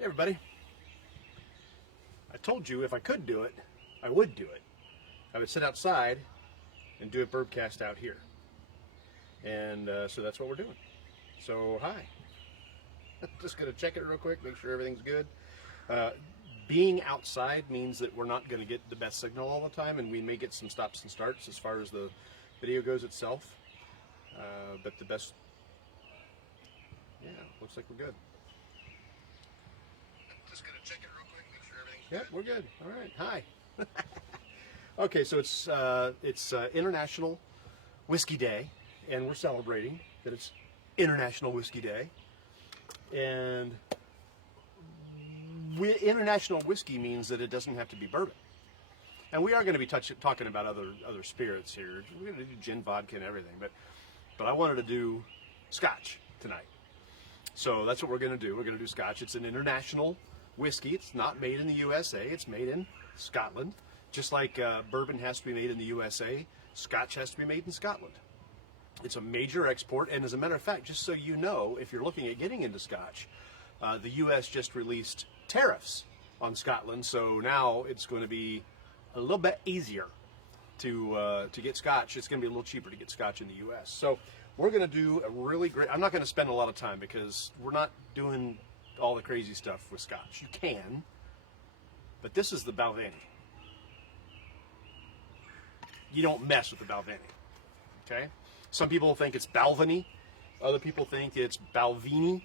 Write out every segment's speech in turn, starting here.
Hey everybody. I told you if I could do it, I would do it. I would sit outside and do a Bourbcast out here. And so that's what we're doing. So hi. Just going to check it real quick, make sure everything's good. Being outside means that we're not going to get the best signal all the time, and we may get some stops and starts as far as the video goes itself. But the best, yeah, looks like we're good. Just going to check it real quick, make sure everything's good. Yep, we're good. All right, hi. Okay, so it's International Whiskey Day, and we're celebrating that it's International Whiskey Day. And international whiskey means that it doesn't have to be bourbon. And we are going to be talking about other spirits here. We're going to do gin, vodka, and everything, but I wanted to do scotch tonight. So that's what we're going to do. We're going to do scotch. It's an international whiskey. It's not made in the USA. It's made in Scotland. Just like bourbon has to be made in the USA, scotch has to be made in Scotland. It's a major export, and as a matter of fact, just so you know, if you're looking at getting into scotch, the U.S. just released tariffs on Scotland, so now it's going to be a little bit easier to get scotch. It's going to be a little cheaper to get scotch in the U.S. So we're going to do a really great. I'm not going to spend a lot of time because we're not doing all the crazy stuff with scotch. You can, but this is the Balvenie. You don't mess with the Balvenie, okay? Some people think it's Balvenie. Other people think it's Balvenie.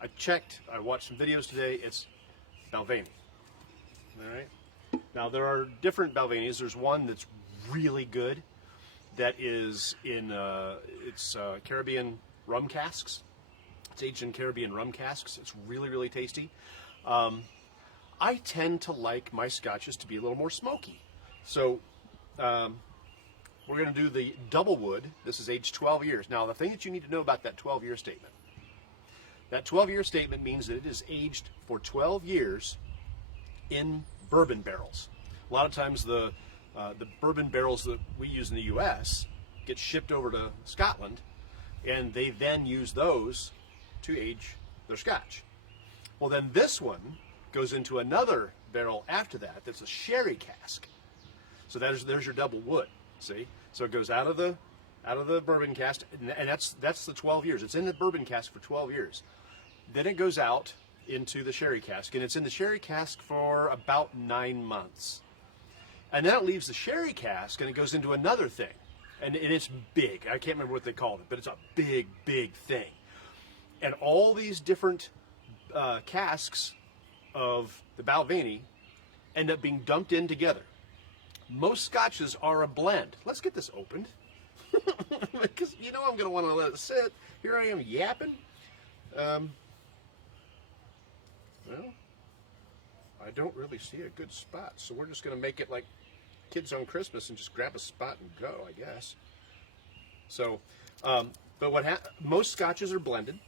I checked. I watched some videos today. It's Balvenie. All right. Now there are different Balvenies. There's one that's really good. That is in Caribbean rum casks. It's aged in Caribbean rum casks. It's really, really tasty. I tend to like my scotches to be a little more smoky. So we're going to do the Doublewood. This is aged 12 years. Now, the thing that you need to know about that 12-year statement, that 12-year statement means that it is aged for 12 years in bourbon barrels. A lot of times the bourbon barrels that we use in the U.S. get shipped over to Scotland, and they then use those to age their scotch. Well, then this one goes into another barrel after that that's a sherry cask. So there's your Doublewood. See, so it goes out of the bourbon cask, and that's the 12 years. It's in the bourbon cask for 12 years. Then it goes out into the sherry cask, and it's in the sherry cask for about 9 months. And then it leaves the sherry cask, and it goes into another thing, and it's big. I can't remember what they called it, but it's a big, big thing. And all these different casks of the Balvenie end up being dumped in together. Most scotches are a blend. Let's get this opened. Because you know I'm going to want to let it sit. Here I am yapping. Well, I don't really see a good spot, so we're just going to make it like kids on Christmas and just grab a spot and go, I guess. So, but most scotches are blended.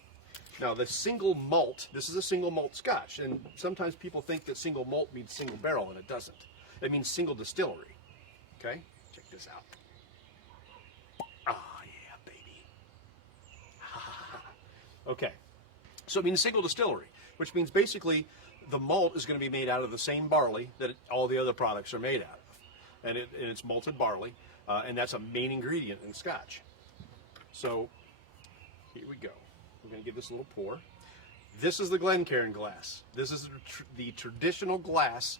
Now, the single malt, this is a single malt scotch, and sometimes people think that single malt means single barrel, and it doesn't. It means single distillery. Okay? Check this out. Ah, yeah, baby. Okay. So it means single distillery, which means basically the malt is going to be made out of the same barley that all the other products are made out of. And it's malted barley, and that's a main ingredient in scotch. So here we go. We're going to give this a little pour. This is the Glencairn glass. This is the traditional glass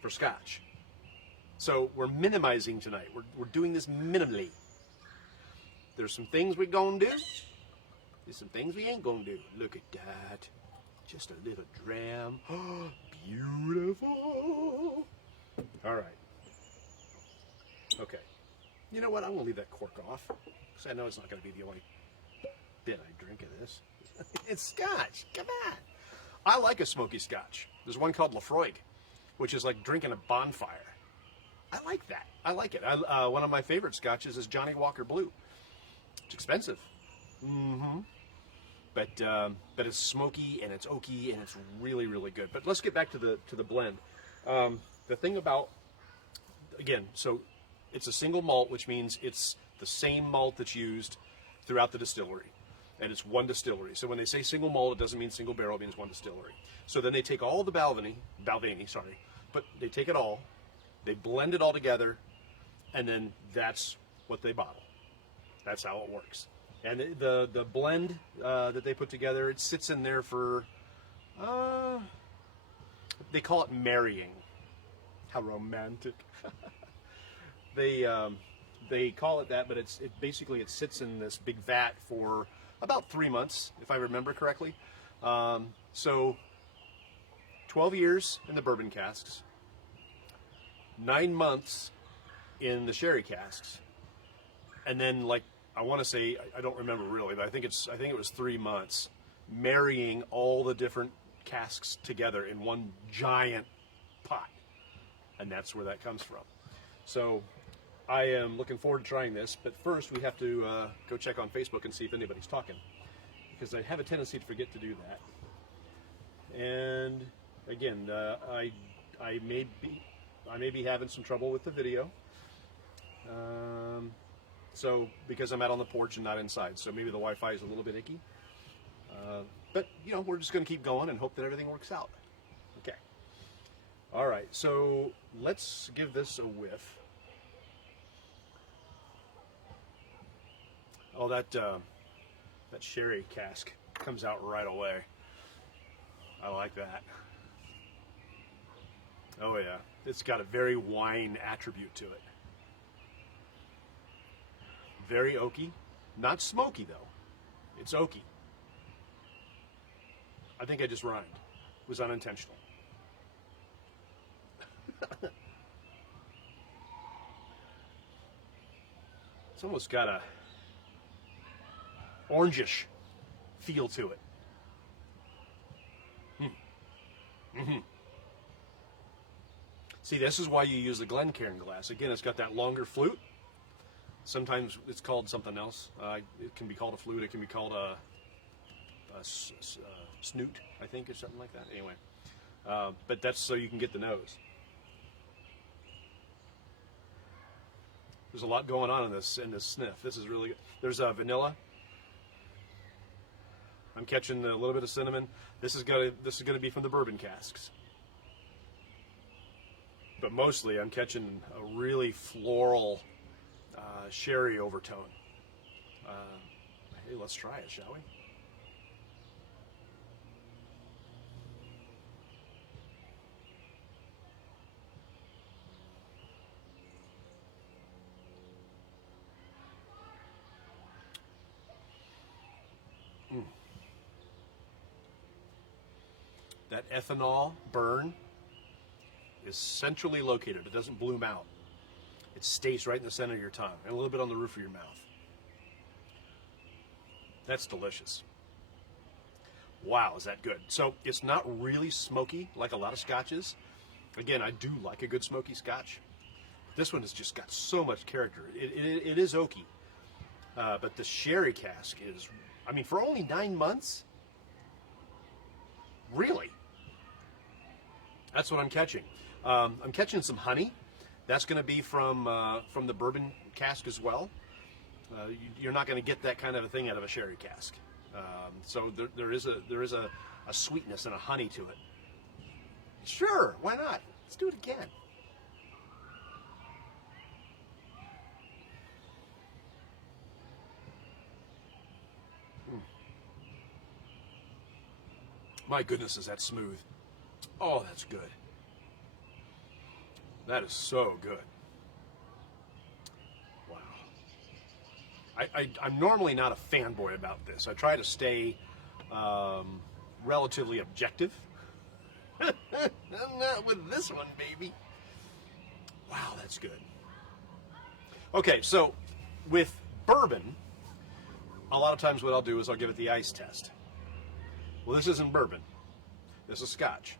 for scotch. So we're minimizing tonight. We're doing this minimally. There's some things we're going to do. There's some things we ain't going to do. Look at that. Just a little dram. Oh, beautiful. All right. Okay. You know what? I'm going to leave that cork off because I know it's not going to be the only bit I drink of this. It's scotch. Come on. I like a smoky scotch. There's one called Lafroig, which is like drinking a bonfire. I like that. I like it. One of my favorite scotches is Johnny Walker Blue. It's expensive. Mm-hmm. But it's smoky and it's oaky and it's really, really good. But let's get back to the blend. The thing about, again, so it's a single malt, which means it's the same malt that's used throughout the distillery. and it's one distillery. So when they say single malt, it doesn't mean single barrel, it means one distillery. So then they take all the Balvenie, but they take it all, they blend it all together, and then that's what they bottle. That's how it works. And the blend that they put together, it sits in there for, they call it marrying. How romantic. They call it that, but it sits in this big vat for about 3 months, if I remember correctly. So 12 years in the bourbon casks, 9 months in the sherry casks, and then, like, I want to say, I don't remember really, but I think it was 3 months marrying all the different casks together in one giant pot, and that's where that comes from. So I am looking forward to trying this, but first we have to go check on Facebook and see if anybody's talking, because I have a tendency to forget to do that. And again, I may be having some trouble with the video. So because I'm out on the porch and not inside, so maybe the Wi-Fi is a little bit icky. But you know, we're just going to keep going and hope that everything works out. Okay. All right. So let's give this a whiff. Oh, that sherry cask comes out right away. I like that. Oh yeah, it's got a very wine attribute to it. Very oaky, not smoky though. It's oaky. I think I just rhymed. It was unintentional. It's almost got a orangish feel to it. See, this is why you use the Glencairn glass. Again, it's got that longer flute. Sometimes it's called something else. It can be called a flute. It can be called a snoot, I think, or something like that. Anyway, but that's so you can get the nose. There's a lot going on in this sniff. This is really good. There's vanilla. I'm catching a little bit of cinnamon. This is gonna be from the bourbon casks. But mostly I'm catching a really floral sherry overtone. Hey, let's try it, shall we? That ethanol burn is centrally located. It doesn't bloom out. It stays right in the center of your tongue and a little bit on the roof of your mouth. That's delicious. Wow, is that good? So it's not really smoky like a lot of scotches. Again, I do like a good smoky scotch. This one has just got so much character. It is oaky, but the sherry cask is, I mean, for only 9 months, really? That's what I'm catching. I'm catching some honey. That's going to be from the bourbon cask as well. You're not going to get that kind of a thing out of a sherry cask. So there is a sweetness and a honey to it. Sure, why not? Let's do it again. My goodness, is that smooth. Oh, that's good. That is so good. Wow. I'm normally not a fanboy about this. I try to stay relatively objective. I'm not with this one, baby. Wow, that's good. Okay, so with bourbon, a lot of times what I'll do is I'll give it the ice test. Well, this isn't bourbon. This is scotch.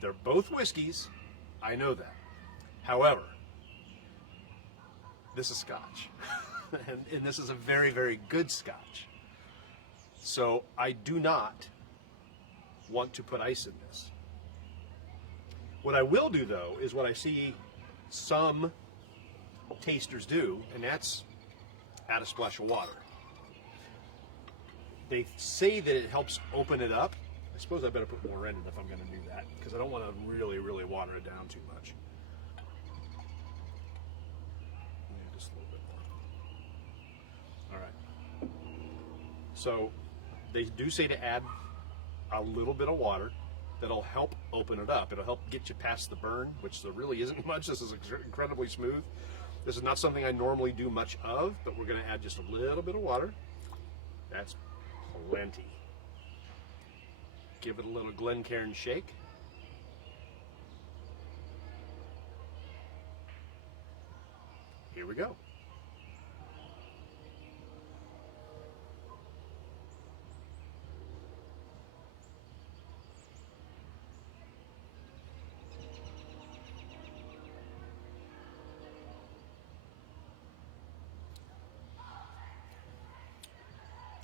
They're both whiskeys. I know that. However, this is scotch. and this is a very, very good scotch. So I do not want to put ice in this. What I will do, though, is what I see some tasters do, and that's add a splash of water. They say that it helps open it up. I suppose I better put more in it if I'm going to do that, because I don't want to really, really water it down too much. Yeah, just a little bit more. All right. So they do say to add a little bit of water. That'll help open it up. It'll help get you past the burn, which there really isn't much. This is incredibly smooth. This is not something I normally do much of, but we're going to add just a little bit of water. That's plenty. Give it a little Glencairn shake. Here we go.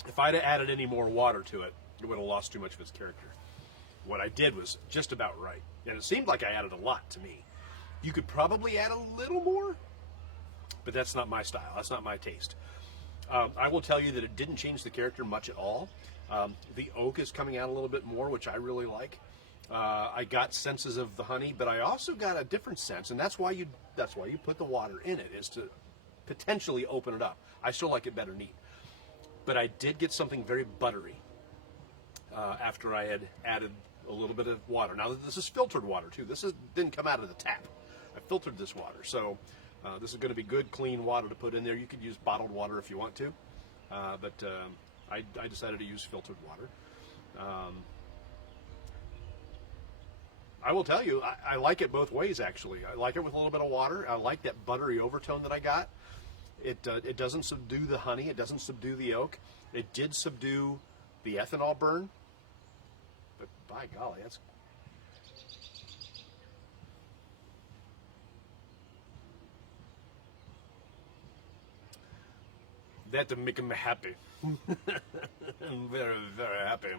If I'd have added any more water to it, it would have lost too much of its character. What I did was just about right. And it seemed like I added a lot to me. You could probably add a little more, but that's not my style. That's not my taste. I will tell you that it didn't change the character much at all. The oak is coming out a little bit more, which I really like. I got senses of the honey, but I also got a different sense, and that's why you put the water in it, is to potentially open it up. I still like it better neat. But I did get something very buttery after I had added a little bit of water. Now, this is filtered water, too. Didn't come out of the tap. I filtered this water. So this is going to be good, clean water to put in there. You could use bottled water if you want to. But I decided to use filtered water. I will tell you, I like it both ways, actually. I like it with a little bit of water. I like that buttery overtone that I got. It doesn't subdue the honey. It doesn't subdue the oak. It did subdue the ethanol burn. But by golly, that's... That to make me happy. I'm very, very happy.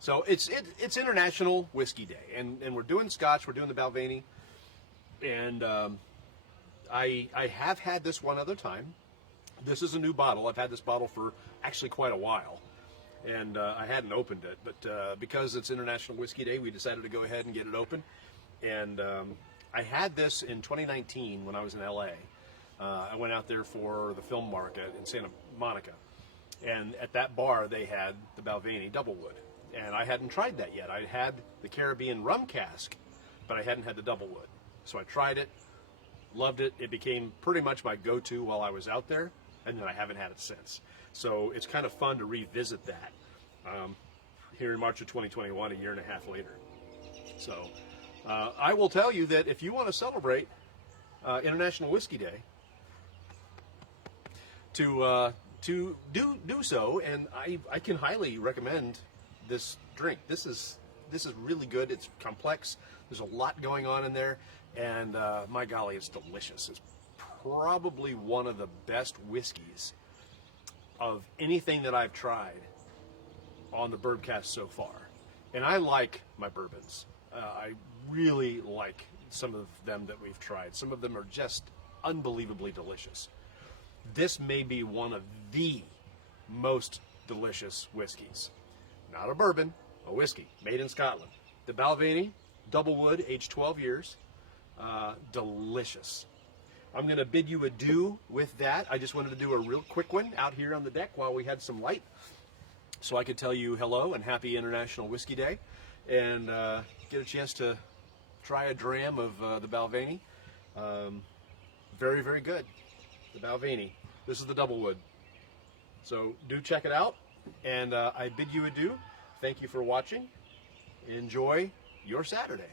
So it's International Whiskey Day, and we're doing Scotch. We're doing the Balvenie, and I have had this one other time. This is a new bottle. I've had this bottle for actually quite a while, and I hadn't opened it. But because it's International Whiskey Day, we decided to go ahead and get it open. And I had this in 2019 when I was in LA. I went out there for the film market in Santa Monica, and at that bar they had the Balvenie Doublewood, and I hadn't tried that yet. I had the Caribbean rum cask, but I hadn't had the Doublewood. So I tried it. Loved it. It became pretty much my go-to while I was out there, and then I haven't had it since. So it's kind of fun to revisit that here in March of 2021, a year and a half later. So I will tell you that if you want to celebrate International Whiskey Day, to do so, and I can highly recommend this drink. This is really good. It's complex. There's a lot going on in there. And my golly, it's delicious. It's probably one of the best whiskeys of anything that I've tried on the Bourbcast so far. And I like my bourbons. I really like some of them that we've tried. Some of them are just unbelievably delicious. This may be one of the most delicious whiskeys. Not a bourbon, a whiskey made in Scotland. The Balvenie Doublewood, aged 12 years. Delicious. I'm going to bid you adieu with that. I just wanted to do a real quick one out here on the deck while we had some light, so I could tell you hello and happy International Whiskey Day, and get a chance to try a dram of the Balvenie. Very, very good. The Balvenie. This is the Doublewood. So do check it out, and I bid you adieu. Thank you for watching. Enjoy your Saturday.